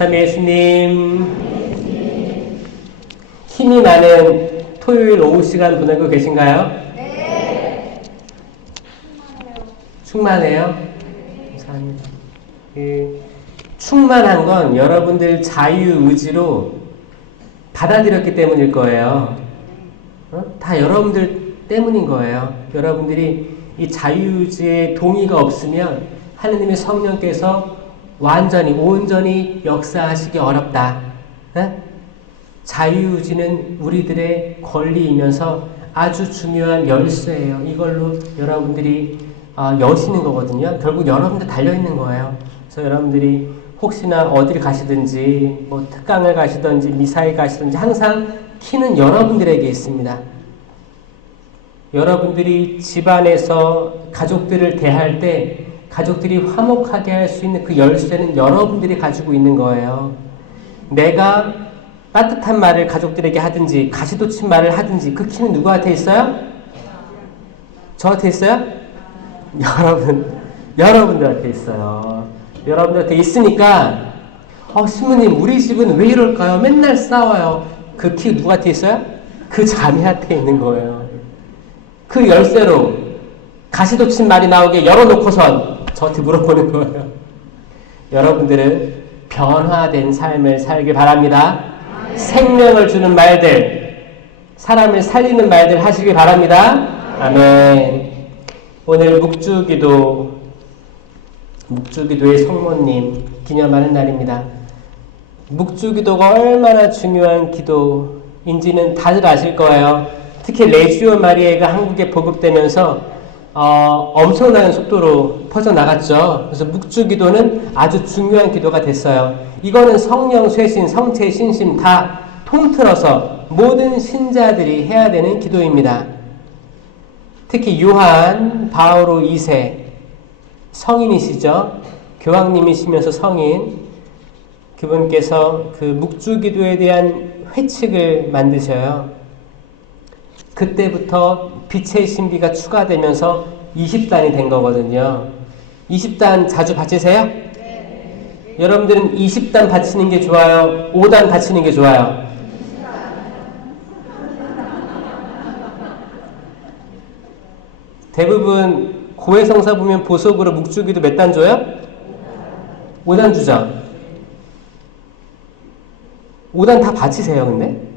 참 예수님, 힘이 나는 토요일 오후 시간 보내고 계신가요? 네. 충만해요? 감사합니다. 충만한 건 여러분들 자유의지로 받아들였기 때문일 거예요. 다 여러분들 때문인 거예요. 여러분들이 이 자유의지에 동의가 없으면 하느님의 성령께서 완전히 온전히 역사하시기 어렵다. 자유의지는 우리들의 권리이면서 아주 중요한 열쇠예요. 이걸로 여러분들이 여시는 거거든요. 결국 여러분들 달려있는 거예요. 그래서 여러분들이 혹시나 어딜 가시든지 뭐 특강을 가시든지 미사에 가시든지 항상 키는 여러분들에게 있습니다. 여러분들이 집안에서 가족들을 대할 때 가족들이 화목하게 할 수 있는 그 열쇠는 여러분들이 가지고 있는 거예요. 내가 따뜻한 말을 가족들에게 하든지 가시돋친 말을 하든지 그 키는 누구한테 있어요? 저한테 있어요? 여러분들한테 있어요. 여러분들한테 있으니까 신부님 우리 집은 왜 이럴까요? 맨날 싸워요. 그 키 누구한테 있어요? 그 자매한테 있는 거예요. 그 열쇠로 가시돋친 말이 나오게 열어놓고선 저한테 물어보는 거예요. 여러분들은 변화된 삶을 살길 바랍니다. 생명을 주는 말들, 사람을 살리는 말들 하시길 바랍니다. 아멘. 오늘 묵주기도의 성모님 기념하는 날입니다. 묵주기도가 얼마나 중요한 기도인지는 다들 아실 거예요. 특히 레지오 마리아가 한국에 보급되면서 엄청난 속도로 퍼져나갔죠. 그래서 묵주기도는 아주 중요한 기도가 됐어요. 이거는 성령, 쇄신, 성체, 신심 다 통틀어서 모든 신자들이 해야 되는 기도입니다. 특히 요한 바오로 2세 성인이시죠. 교황님이시면서 성인 그분께서 그 묵주기도에 대한 회칙을 만드셔요. 그때부터 빛의 신비가 추가되면서 20단이 된 거거든요. 20단 자주 바치세요? 네. 여러분들은 20단 바치는 게 좋아요? 5단 바치는 게 좋아요? 대부분 고해성사 보면 보석으로 묵주기도 몇 단 줘요? 5단 주죠. 5단 다 바치세요, 근데?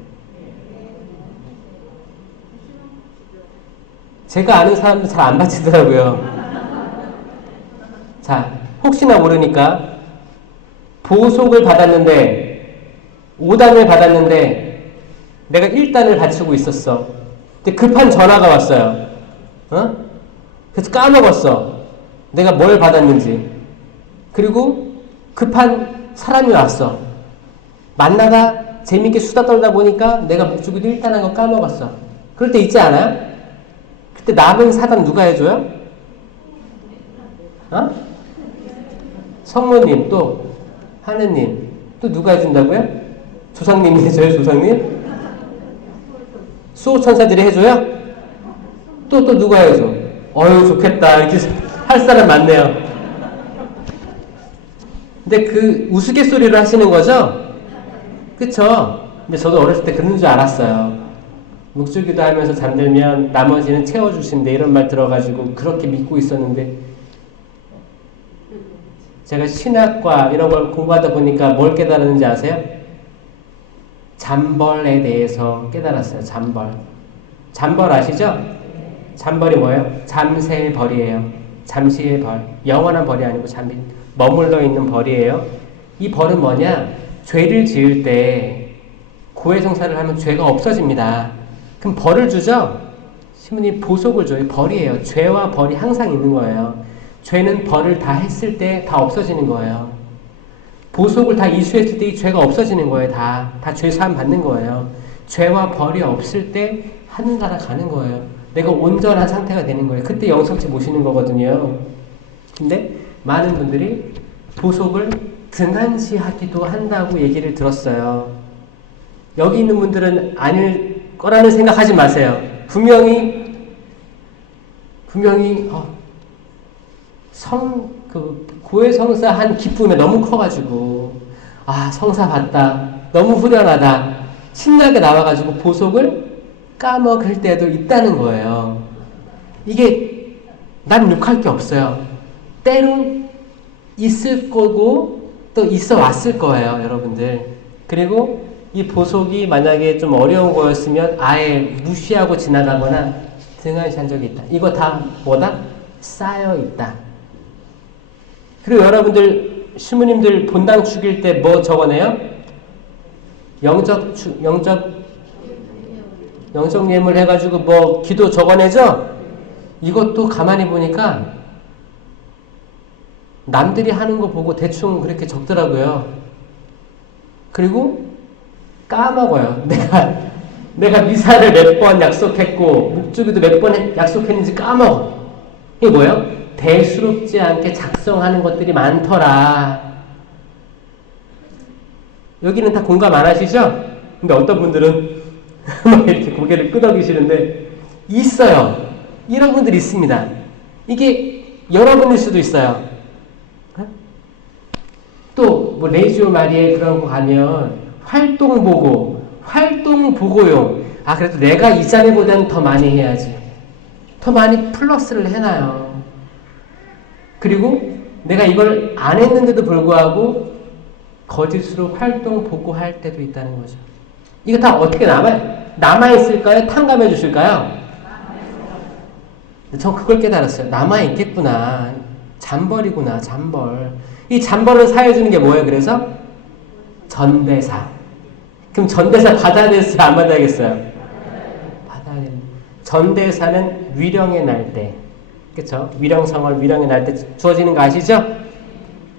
제가 아는 사람도 잘 안 바치더라고요. 자, 혹시나 모르니까 보석을 받았는데 5단을 받았는데 내가 1단을 바치고 있었어. 근데 급한 전화가 왔어요. 그래서 까먹었어. 내가 뭘 받았는지. 그리고 급한 사람이 왔어. 만나다 재밌게 수다 떨다 보니까 내가 묵주기도 1단 한 거 까먹었어. 그럴 때 있지 않아요? 그때 남은 사단 누가 해줘요? 성모님, 또 하느님, 또 누가 해준다고요? 조상님이 해줘요, 조상님? 수호천사들이 해줘요? 또 누가 해줘? 어휴, 좋겠다. 이렇게 할 사람 많네요. 근데 그 우스갯소리를 하시는 거죠? 그쵸? 근데 저도 어렸을 때 그런 줄 알았어요. 묵주기도 하면서 잠들면 나머지는 채워주신대 이런 말 들어가지고 그렇게 믿고 있었는데 제가 신학과 이런 걸 공부하다 보니까 뭘 깨달았는지 아세요? 잠벌에 대해서 깨달았어요. 잠벌 아시죠? 잠벌이 뭐예요? 잠세의 벌이에요. 잠시의 벌. 영원한 벌이 아니고 잠시 머물러 있는 벌이에요. 이 벌은 뭐냐? 죄를 지을 때 고해성사를 하면 죄가 없어집니다. 그럼 벌을 주죠? 신부님 보석을 줘요. 벌이에요. 죄와 벌이 항상 있는 거예요. 죄는 벌을 다 했을 때 다 없어지는 거예요. 보석을 다 이수했을 때 이 죄가 없어지는 거예요. 다 죄사함 받는 거예요. 죄와 벌이 없을 때 하늘나라 가는 거예요. 내가 온전한 상태가 되는 거예요. 그때 영성체 모시는 거거든요. 근데 많은 분들이 보석을 등한시하기도 한다고 얘기를 들었어요. 여기 있는 분들은 아닐 거라는 생각하지 마세요. 분명히 고해성사한 기쁨에 너무 커가지고 아, 성사 봤다. 너무 후련하다. 신나게 나와가지고 보석을 까먹을 때도 있다는 거예요. 이게 난 욕할 게 없어요. 때론 있을 거고 또 있어 왔을 거예요, 여러분들. 그리고 이 보석이 만약에 좀 어려운 거였으면 아예 무시하고 지나가거나 등한시한 적이 있다. 이거 다 뭐다? 쌓여 있다. 그리고 여러분들 시무님들 본당 죽일 때 뭐 적어내요? 영적 예물 해가지고 뭐 기도 적어내죠? 이것도 가만히 보니까 남들이 하는 거 보고 대충 그렇게 적더라고요. 그리고 까먹어요. 내가 미사를 몇 번 약속했고 묵주기도 몇 번 약속했는지 까먹어. 이게 뭐예요? 대수롭지 않게 작성하는 것들이 많더라. 여기는 다 공감 안 하시죠? 근데 어떤 분들은 막 이렇게 고개를 끄덕이시는데 있어요. 이런 분들이 있습니다. 이게 여러분일 수도 있어요. 또 뭐 레지오 마리에 그런 거 가면 활동 보고용. 아, 그래도 내가 이 자매보다는 더 많이 해야지. 더 많이 플러스를 해놔요. 그리고 내가 이걸 안 했는데도 불구하고 거짓으로 활동 보고할 때도 있다는 거죠. 이거 다 어떻게 남아있을까요? 탕감해 주실까요? 전 그걸 깨달았어요. 남아있겠구나. 잠벌이구나, 잠벌. 이 잠벌을 사해주는 게 뭐예요, 그래서? 전대사. 그럼 전대사 받아야 되겠어요, 안 받아야겠어요? 받아야 됩니다. 전대사는 위령의 날 때, 그쵸? 위령성월, 위령의 날 때 주어지는 거 아시죠?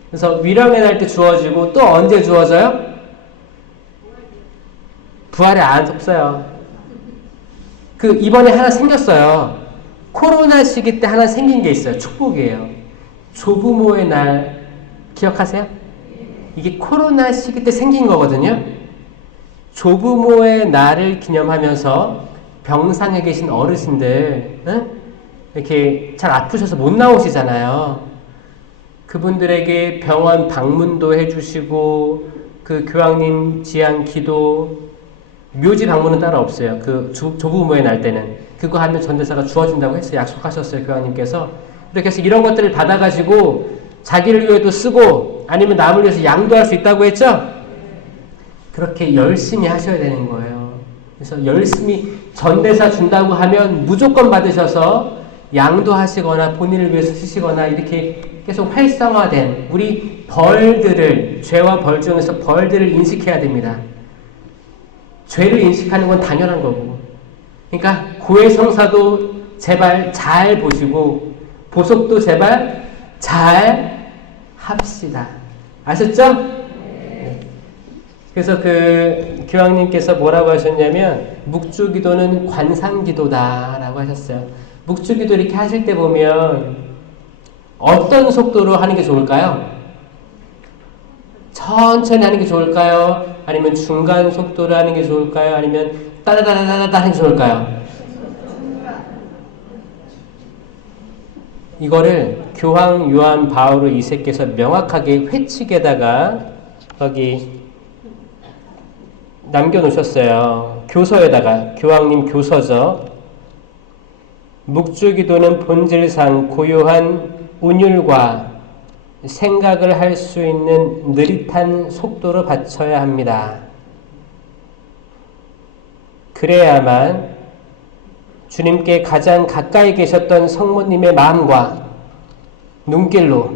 그래서 위령의 날 때 주어지고 또 언제 주어져요? 부활에 안 없어요. 이번에 하나 생겼어요. 코로나 시기 때 하나 생긴 게 있어요. 축복이에요. 조부모의 날 기억하세요? 이게 코로나 시기 때 생긴 거거든요. 조부모의 날을 기념하면서 병상에 계신 어르신들, 이렇게 잘 아프셔서 못 나오시잖아요. 그분들에게 병원 방문도 해주시고, 그 교황님 지안 기도, 묘지 방문은 따로 없어요. 조부모의 날 때는. 그거 하면 전대사가 주어진다고 했어요. 약속하셨어요, 교황님께서. 이렇게 해서 이런 것들을 받아가지고 자기를 위해도 쓰고 아니면 남을 위해서 양도할 수 있다고 했죠? 그렇게 열심히 하셔야 되는 거예요. 그래서 열심히 전대사 준다고 하면 무조건 받으셔서 양도하시거나 본인을 위해서 쓰시거나 이렇게 계속 활성화된 우리 벌들을, 죄와 벌 중에서 벌들을 인식해야 됩니다. 죄를 인식하는 건 당연한 거고. 그러니까 고해성사도 제발 잘 보시고 보석도 제발 잘 합시다. 아셨죠? 네. 그래서 교황님께서 뭐라고 하셨냐면 묵주기도는 관상기도다라고 하셨어요. 묵주기도 이렇게 하실 때 보면 어떤 속도로 하는 게 좋을까요? 천천히 하는 게 좋을까요? 아니면 중간 속도로 하는 게 좋을까요? 아니면 따다다다다다 하는 게 좋을까요? 이거를 교황 요한 바오로 2세께서 명확하게 회칙에다가 거기 남겨놓으셨어요. 교서에다가, 교황님 교서죠. 묵주기도는 본질상 고요한 운율과 생각을 할 수 있는 느릿한 속도로 바쳐야 합니다. 그래야만 주님께 가장 가까이 계셨던 성모님의 마음과 눈길로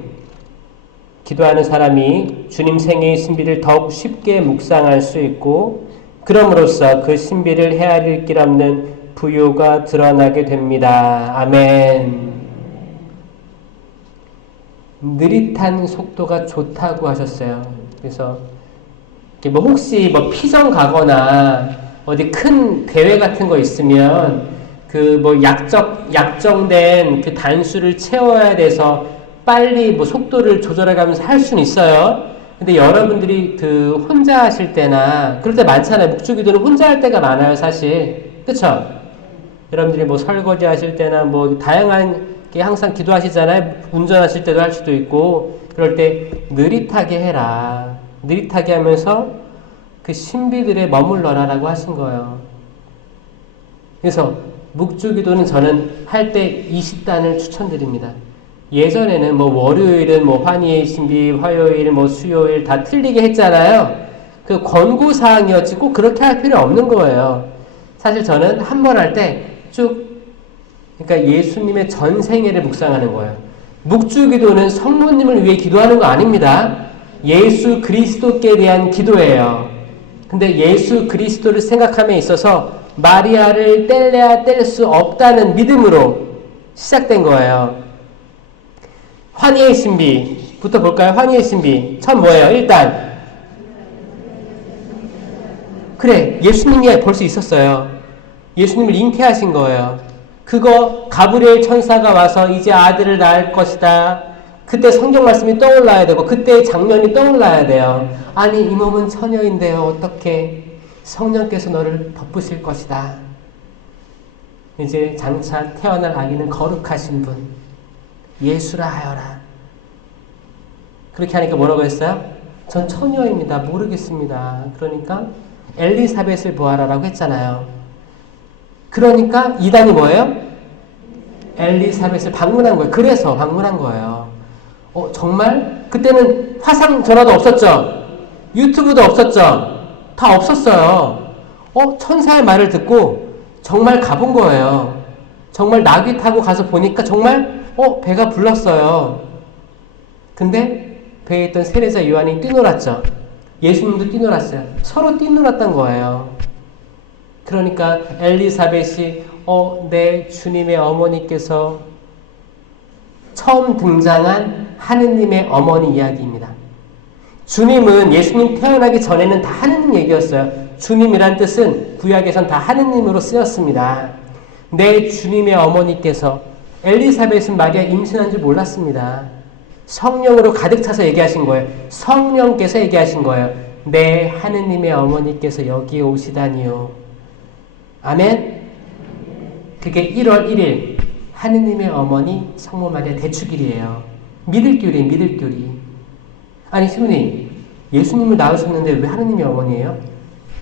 기도하는 사람이 주님 생애의 신비를 더욱 쉽게 묵상할 수 있고 그럼으로써 그 신비를 헤아릴 길 없는 부요가 드러나게 됩니다. 아멘. 느릿한 속도가 좋다고 하셨어요. 그래서 뭐 혹시 뭐 피정 가거나 어디 큰 대회 같은 거 있으면 약정된 그 단수를 채워야 돼서 빨리 뭐 속도를 조절해 가면서 할 수는 있어요. 근데 여러분들이 혼자 하실 때나 그럴 때 많잖아요. 묵주기도는 혼자 할 때가 많아요, 사실. 그쵸? 여러분들이 뭐 설거지 하실 때나 뭐 다양한 게 항상 기도하시잖아요. 운전하실 때도 할 수도 있고. 그럴 때 느릿하게 해라. 느릿하게 하면서 그 신비들에 머물러라라고 하신 거예요. 그래서 묵주기도는 저는 할 때 20단을 추천드립니다. 예전에는 뭐 월요일은 뭐 환희의 신비, 화요일, 뭐 수요일 다 틀리게 했잖아요. 그 권고사항이었지 꼭 그렇게 할 필요 없는 거예요. 사실 저는 한 번 할 때 쭉, 그러니까 예수님의 전생애를 묵상하는 거예요. 묵주기도는 성모님을 위해 기도하는 거 아닙니다. 예수 그리스도께 대한 기도예요. 근데 예수 그리스도를 생각함에 있어서 마리아를 뗄래야 뗄 수 없다는 믿음으로 시작된 거예요. 환희의 신비부터 볼까요? 환희의 신비. 첫 뭐예요? 일단 그래, 예수님이 볼 수 있었어요. 예수님을 잉태하신 거예요. 그거 가브리엘 천사가 와서 이제 아들을 낳을 것이다. 그때 성경 말씀이 떠올라야 되고 그때의 장면이 떠올라야 돼요. 아니 이 몸은 처녀인데요. 어떻게 성령께서 너를 덮으실 것이다. 이제 장차 태어날 아기는 거룩하신 분 예수라 하여라. 그렇게 하니까 뭐라고 했어요? 전 처녀입니다. 모르겠습니다. 그러니까 엘리사벳을 보아라라고 했잖아요. 그러니까 이단이 뭐예요? 엘리사벳을 방문한 거예요. 그래서 방문한 거예요. 정말? 그때는 화상 전화도 없었죠? 유튜브도 없었죠? 다 없었어요. 천사의 말을 듣고 정말 가본 거예요. 정말 나귀 타고 가서 보니까 정말 배가 불렀어요. 근데 배에 있던 세례자 요한이 뛰놀았죠. 예수님도 뛰놀았어요. 서로 뛰놀았던 거예요. 그러니까 엘리사벳이 내 주님의 어머니께서 처음 등장한 하느님의 어머니 이야기입니다. 주님은 예수님 태어나기 전에는 다 하느님 얘기였어요. 주님이란 뜻은 구약에선 다 하느님으로 쓰였습니다. 내 주님의 어머니께서 엘리사벳은 마리아 임신한 줄 몰랐습니다. 성령으로 가득 차서 얘기하신 거예요. 성령께서 얘기하신 거예요. 내 하느님의 어머니께서 여기에 오시다니요. 아멘? 그게 1월 1일 하느님의 어머니 성모 마리아 대축일이에요. 믿을교리, 믿을교리. 아니 신부님, 예수님을 낳으셨는데 왜 하느님의 어머니예요?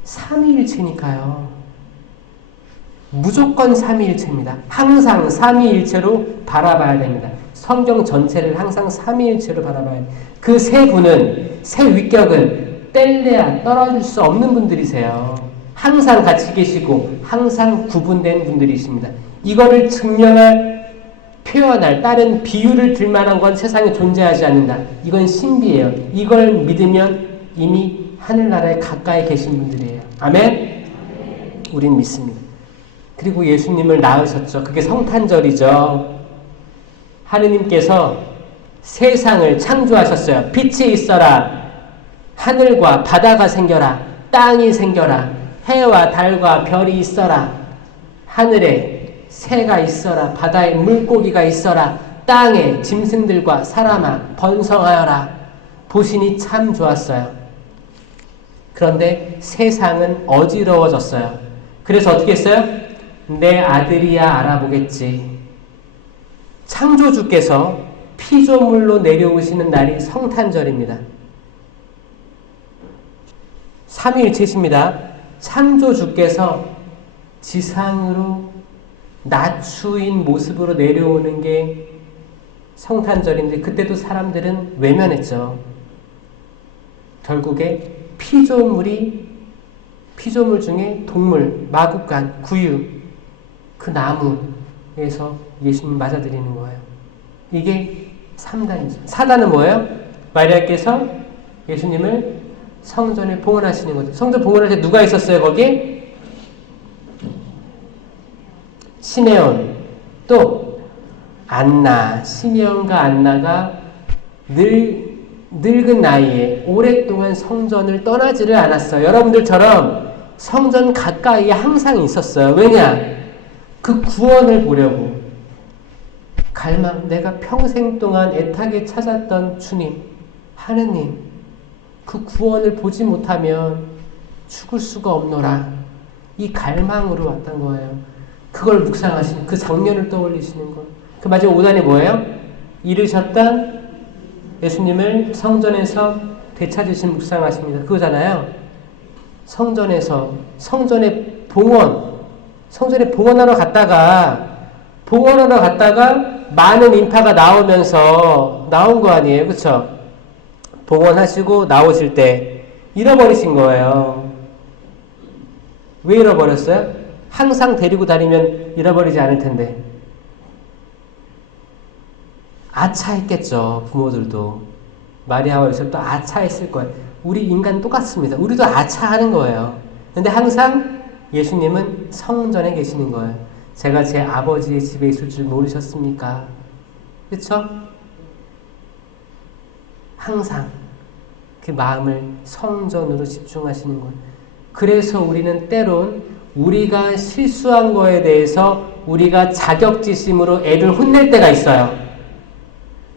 삼위일체니까요. 무조건 삼위일체입니다. 항상 삼위일체로 바라봐야 됩니다. 성경 전체를 항상 삼위일체로 바라봐야 돼요. 그 세 분은, 세 위격은 뗄래야 떨어질 수 없는 분들이세요. 항상 같이 계시고 항상 구분된 분들이십니다. 이거를 증명할, 표현할 다른 비유를 들 만한 건 세상에 존재하지 않는다. 이건 신비예요. 이걸 믿으면 이미 하늘나라에 가까이 계신 분들이에요. 아멘? 우린 믿습니다. 그리고 예수님을 낳으셨죠. 그게 성탄절이죠. 하느님께서 세상을 창조하셨어요. 빛이 있어라. 하늘과 바다가 생겨라. 땅이 생겨라. 해와 달과 별이 있어라. 하늘에 새가 있어라. 바다에 물고기가 있어라. 땅에 짐승들과 사람아 번성하여라. 보시니 참 좋았어요. 그런데 세상은 어지러워졌어요. 그래서 어떻게 했어요? 내 아들이야 알아보겠지. 창조주께서 피조물로 내려오시는 날이 성탄절입니다. 삼위일체십니다. 창조주께서 지상으로 낮추인 모습으로 내려오는 게 성탄절인데 그때도 사람들은 외면했죠. 결국에 피조물 중에 동물, 마구간, 구유, 그 나무에서 예수님 맞아들이는 거예요. 이게 3단이죠. 4단은 뭐예요? 마리아께서 예수님을 성전에 봉헌하시는 거죠. 성전 봉헌할 때 누가 있었어요, 거기에? 시메온, 또 안나, 시메온과 안나가 늙은 나이에 오랫동안 성전을 떠나지를 않았어요. 여러분들처럼 성전 가까이에 항상 있었어요. 왜냐? 그 구원을 보려고. 갈망, 내가 평생 동안 애타게 찾았던 주님, 하느님, 그 구원을 보지 못하면 죽을 수가 없노라. 이 갈망으로 왔던 거예요. 그걸 묵상하시는, 그 장면을 떠올리시는 거. 그 마지막 5단이 뭐예요? 이르셨던 예수님을 성전에서 되찾으신 묵상하십니다. 그거잖아요. 성전에서 성전에 봉헌하러 갔다가 많은 인파가 나온 거 아니에요. 그쵸? 봉헌하시고 나오실 때 잃어버리신 거예요. 왜 잃어버렸어요? 항상 데리고 다니면 잃어버리지 않을 텐데. 아차했겠죠. 부모들도. 마리아와 요셉도 아차했을 거예요. 우리 인간 똑같습니다. 우리도 아차하는 거예요. 근데 항상 예수님은 성전에 계시는 거예요. 제가 제 아버지의 집에 있을 줄 모르셨습니까? 그렇죠? 항상 그 마음을 성전으로 집중하시는 거예요. 그래서 우리는 때론 우리가 실수한 거에 대해서 우리가 자격지심으로 애를 혼낼 때가 있어요.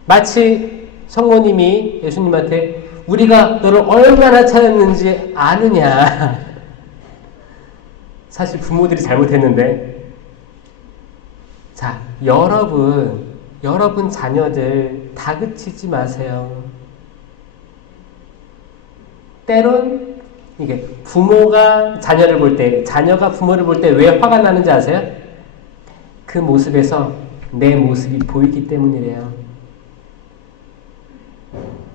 마치 성모님이 예수님한테 우리가 너를 얼마나 찾았는지 아느냐. 사실 부모들이 잘못했는데. 자, 여러분 자녀들 다그치지 마세요. 때론 이게 부모가 자녀를 볼 때, 자녀가 부모를 볼 때 왜 화가 나는지 아세요? 그 모습에서 내 모습이 보이기 때문이래요.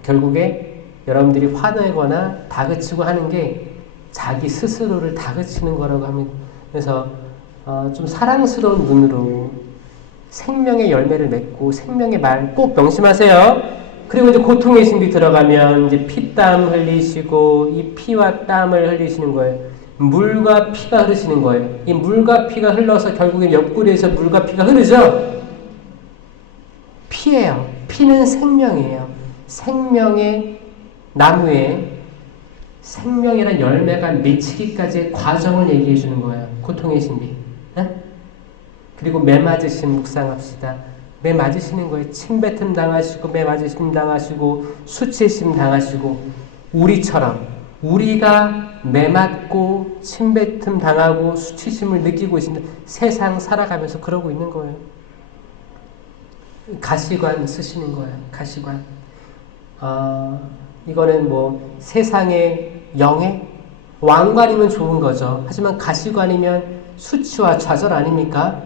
결국에 여러분들이 화내거나 다그치고 하는 게 자기 스스로를 다그치는 거라고 합니다. 그래서 좀 사랑스러운 눈으로 생명의 열매를 맺고 생명의 말 꼭 명심하세요. 그리고 이제 고통의 신비 들어가면 이제 피땀 흘리시고 이 피와 땀을 흘리시는 거예요. 물과 피가 흐르시는 거예요. 이 물과 피가 흘러서 결국에 옆구리에서 물과 피가 흐르죠. 피예요. 피는 생명이에요. 생명의 나무에 생명이란 열매가 맺히기까지의 과정을 얘기해 주는 거예요. 고통의 신비. 네? 그리고 매 맞으심 묵상합시다. 매 맞으시는 거예요. 침뱉음 당하시고 매 맞으심 당하시고 수치심 당하시고 우리처럼 우리가 매 맞고 침뱉음 당하고 수치심을 느끼고 있습니다. 세상 살아가면서 그러고 있는 거예요. 가시관 쓰시는 거예요. 가시관. 이거는 뭐 세상의 영예? 왕관이면 좋은 거죠. 하지만 가시관이면 수치와 좌절 아닙니까?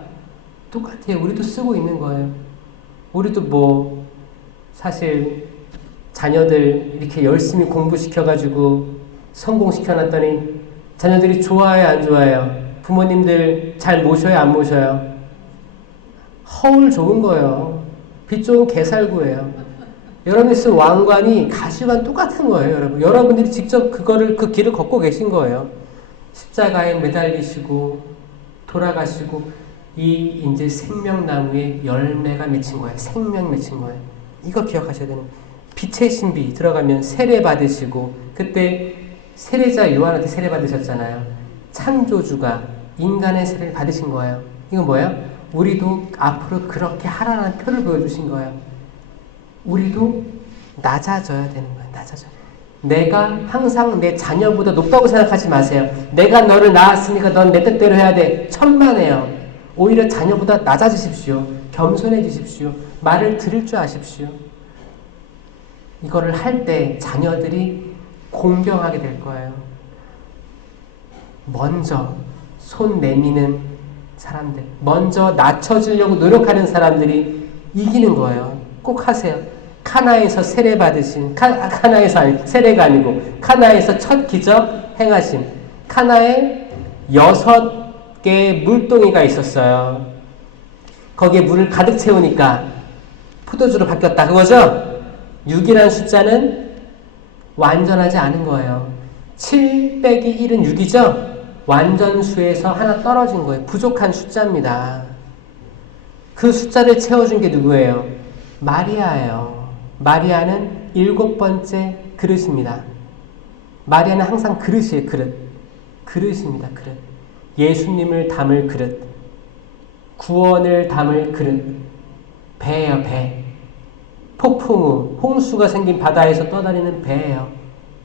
똑같아요. 우리도 쓰고 있는 거예요. 우리도 뭐 사실 자녀들 이렇게 열심히 공부시켜가지고 성공시켜놨더니 자녀들이 좋아해요, 안 좋아해요? 부모님들 잘 모셔요, 안 모셔요? 허울 좋은 거예요. 빛 좋은 개살구예요. 여러분이 쓴 왕관이 가시관 똑같은 거예요, 여러분. 여러분들이 직접 그 길을 걷고 계신 거예요. 십자가에 매달리시고 돌아가시고 이 이제 생명나무에 열매가 맺힌 거예요. 생명 맺힌 거예요. 이거 기억하셔야 되는 거예요. 빛의 신비 들어가면 세례 받으시고 그때 세례자 요한한테 세례 받으셨잖아요. 창조주가 인간의 세례를 받으신 거예요. 이건 뭐예요? 우리도 앞으로 그렇게 하라는 표를 보여주신 거예요. 우리도 낮아져야 되는 거예요. 낮아져요. 내가 항상 내 자녀보다 높다고 생각하지 마세요. 내가 너를 낳았으니까 넌 내 뜻대로 해야 돼. 천만에요. 오히려 자녀보다 낮아지십시오. 겸손해지십시오. 말을 들을 줄 아십시오. 이거를 할 때 자녀들이 공경하게 될 거예요. 먼저 손 내미는 사람들, 먼저 낮춰주려고 노력하는 사람들이 이기는 거예요. 꼭 하세요. 카나에서 세례 받으신, 카나에서 아니, 세례가 아니고 카나에서 첫 기적 행하신, 카나에 6개의 물동이가 있었어요. 거기에 물을 가득 채우니까 포도주로 바뀌었다. 그거죠? 6이라는 숫자는 완전하지 않은 거예요. 7 빼기 1은 6이죠? 완전수에서 하나 떨어진 거예요. 부족한 숫자입니다. 그 숫자를 채워준 게 누구예요? 마리아예요. 마리아는 7번째 그릇입니다. 마리아는 항상 그릇이에요. 그릇입니다. 그릇. 예수님을 담을 그릇. 구원을 담을 그릇. 배예요. 배. 폭풍우, 홍수가 생긴 바다에서 떠다니는 배예요.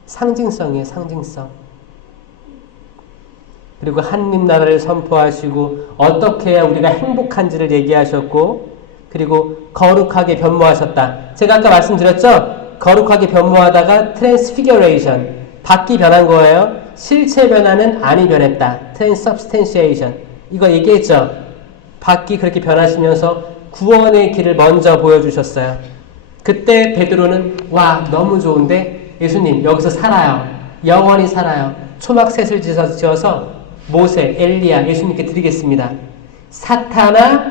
상징성이에요. 상징성. 그리고 하느님 나라를 선포하시고 어떻게 해야 우리가 행복한지를 얘기하셨고, 그리고 거룩하게 변모하셨다. 제가 아까 말씀드렸죠? 거룩하게 변모하다가 transfiguration, 바뀌 변한 거예요. 실체 변화는 아니 변했다. transubstantiation. 이거 얘기했죠. 바뀌 그렇게 변하시면서 구원의 길을 먼저 보여주셨어요. 그때 베드로는 와 너무 좋은데 예수님 여기서 살아요. 영원히 살아요. 초막셋을 지어서 모세, 엘리야 예수님께 드리겠습니다. 사탄아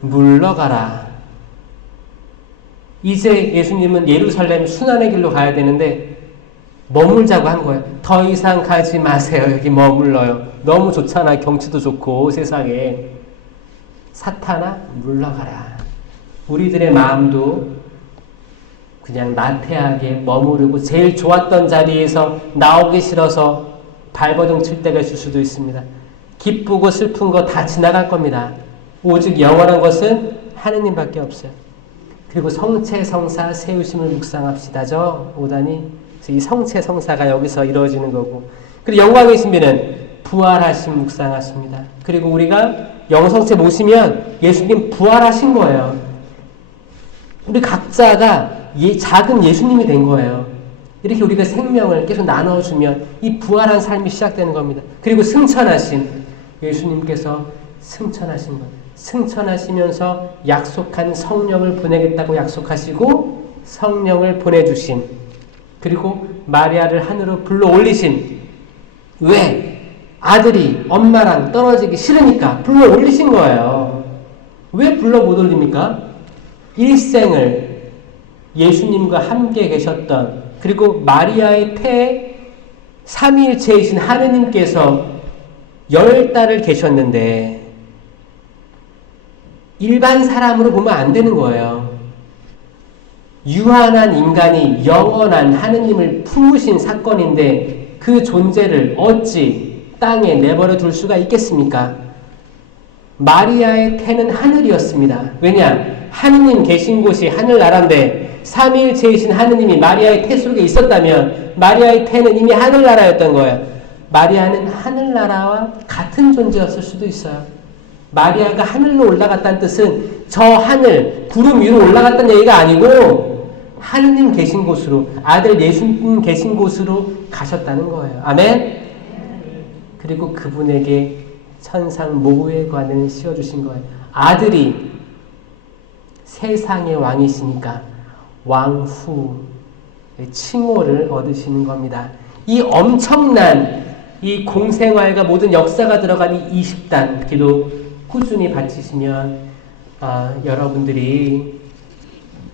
물러가라. 이제 예수님은 예루살렘 순환의 길로 가야 되는데 머물자고 한 거예요. 더 이상 가지 마세요. 여기 머물러요. 너무 좋잖아. 경치도 좋고 세상에. 사탄아 물러가라. 우리들의 마음도 그냥 나태하게 머무르고 제일 좋았던 자리에서 나오기 싫어서 발버둥 칠 때가 있을 수도 있습니다. 기쁘고 슬픈 거 다 지나갈 겁니다. 오직 영원한 것은 하느님밖에 없어요. 그리고 성체성사 세우심을 묵상합시다죠. 5단이. 이 성체성사가 여기서 이루어지는 거고. 그리고 영광의 신비는 부활하심 묵상하십니다. 그리고 우리가 영성체 모시면 예수님 부활하신 거예요. 우리 각자가 작은 예수님이 된 거예요. 이렇게 우리가 생명을 계속 나눠주면 이 부활한 삶이 시작되는 겁니다. 그리고 승천하신 예수님께서 승천하신 것. 승천하시면서 약속한 성령을 보내겠다고 약속하시고 성령을 보내주신 그리고 마리아를 하늘로 불러 올리신 왜? 아들이 엄마랑 떨어지기 싫으니까 불러 올리신 거예요. 왜 불러 못 올립니까? 일생을 예수님과 함께 계셨던 그리고 마리아의 태에 삼위일체이신 하느님께서 10달을 계셨는데 일반 사람으로 보면 안 되는 거예요. 유한한 인간이 영원한 하느님을 품으신 사건인데 그 존재를 어찌 땅에 내버려 둘 수가 있겠습니까? 마리아의 태는 하늘이었습니다. 왜냐? 하느님 계신 곳이 하늘나라인데 삼위일체이신 하느님이 마리아의 태 속에 있었다면 마리아의 태는 이미 하늘나라였던 거예요. 마리아는 하늘나라와 같은 존재였을 수도 있어요. 마리아가 하늘로 올라갔다는 뜻은 저 하늘, 구름 위로 올라갔다는 얘기가 아니고 하느님 계신 곳으로, 아들 예수님 계신 곳으로 가셨다는 거예요. 아멘? 그리고 그분에게 천상 모회관을 씌워주신 거예요. 아들이 세상의 왕이시니까 왕후 칭호를 얻으시는 겁니다. 이 엄청난 이 공생활과 모든 역사가 들어간 이 20단 기도 꾸준히 바치시면 여러분들이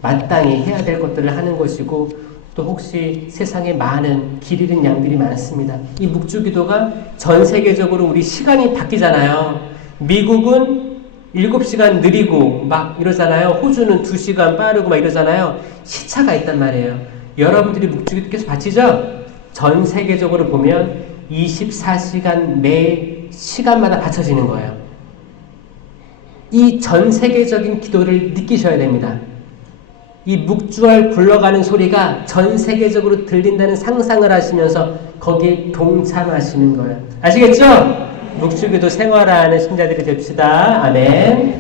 마땅히 해야 될 것들을 하는 것이고 또 혹시 세상에 많은 길 잃은 양들이 많습니다. 이 묵주기도가 전 세계적으로 우리 시간이 바뀌잖아요. 미국은 7시간 느리고 막 이러잖아요. 호주는 2시간 빠르고 막 이러잖아요. 시차가 있단 말이에요. 여러분들이 묵주기도 계속 바치죠? 전 세계적으로 보면 24시간 매 시간마다 바쳐지는 거예요. 이 전 세계적인 기도를 느끼셔야 됩니다. 이 묵주얼 굴러가는 소리가 전 세계적으로 들린다는 상상을 하시면서 거기에 동참하시는 거예요. 아시겠죠? 묵주기도 생활하는 신자들이 됩시다. 아멘.